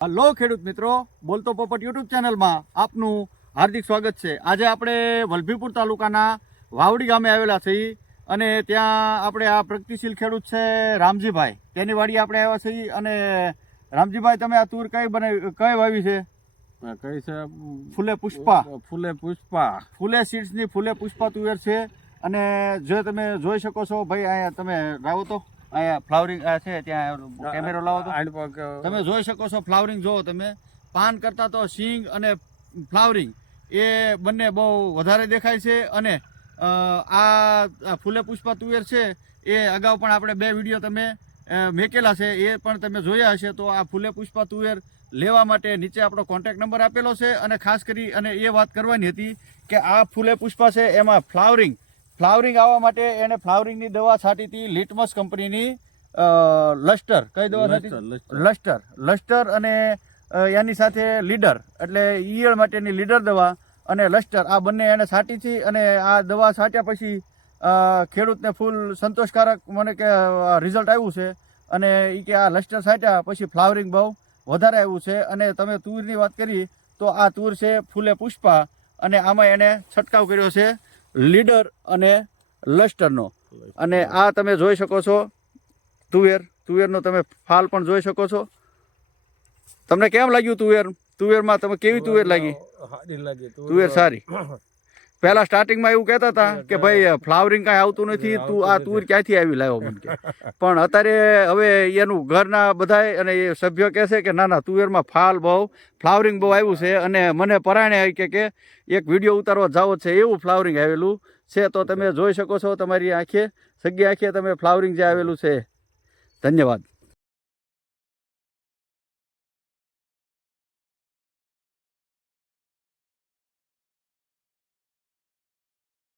Hello ખેડૂત મિત્રો, બોલતો પોપટ યુટ્યુબ ચેનલમાં આપનું હાર્દિક સ્વાગત છે। આજે આપણે વલભીપુર તાલુકાના વાવડી ગામે આવેલા છીએ અને ત્યાં આપણે આ પ્રગતિશીલ ખેડૂત છે રામજીભાઈ, તેની વાડી આપણે આવ્યા છીએ। અને રામજીભાઈ, તમે આ તુર કઈ વાવી છે? કઈ છે? ફૂલે પુષ્પા। ફૂલે સીડ્સની ફૂલે પુષ્પા તુવેર છે। અને જો તમે જોઈ શકો છો ભાઈ, અહીંયા તમે લાવો તો અહીંયા ફ્લાવરિંગ છે, ત્યાં કેમેરો લાવો તો તમે જોઈ શકો છો ફ્લાવરિંગ જુઓ તમે। પાન કરતા તો સિંગ અને ફ્લાવરિંગ એ બંને બહુ વધારે દેખાય છે। અને આ ફૂલે પુષ્પા તુવેર છે એ અગાઉ પણ આપણે 2 વિડીયો તમે મેકેલા છે, એ પણ તમે જોયા હશે। તો આ ફૂલે પુષ્પા તુવેર લેવા માટે નીચે આપણો કોન્ટેક્ટ નંબર આપેલો છે। અને ખાસ કરી અને એ વાત કરવાની હતી કે આ ફૂલે પુષ્પા છે એમાં ફ્લાવરિંગ આવવા માટે એને ફ્લાવરિંગની દવા છાંટી હતી લિટમસ કંપનીની લસ્ટર। કઈ દવા છાંટી? લસ્ટર અને એની સાથે લીડર, એટલે ઈયળ માટેની લીડર દવા અને લસ્ટર, આ બંને એને છાંટી હતી। અને આ દવા છાંટ્યા પછી ખેડૂતને ફૂલ સંતોષકારક મને કે રિઝલ્ટ આવ્યું છે। અને એ કે આ લસ્ટર છાંટ્યા પછી ફ્લાવરિંગ બહુ વધારે આવ્યું છે। અને તમે તુરની વાત કરી તો આ તુર છે ફૂલે પુષ્પા, અને આમાં એને છંટકાવ કર્યો છે લીડર અને લસ્ટરનો। અને આ તમે જોઈ શકો છો તુવેરનો તમે ફાલ પણ જોઈ શકો છો। તમને કેમ લાગ્યું તુવેરમાં? તમે કેવી તુવેર લાગી? તુવેર સારી। પહેલા સ્ટાર્ટિંગમાં એવું કહેતા હતા કે ભાઈ ફ્લાવરિંગ કાંઈ આવતું નથી, તું આ તુર ક્યાંથી આવી લાવ્યો મને કે। પણ અત્યારે હવે એનું ઘરના બધાય અને એ સભ્યો કહે છે કે ના ના, તુવેરમાં ફ્લાવરિંગ બહુ આવ્યું છે। અને મને પરાણે કે એક વિડીયો ઉતારવા જાવો છે એવું ફ્લાવરિંગ આવેલું છે। તો તમે જોઈ શકો છો તમારી આંખે, સગી આંખે તમે ફ્લાવરિંગ જે આવેલું છે। ધન્યવાદ।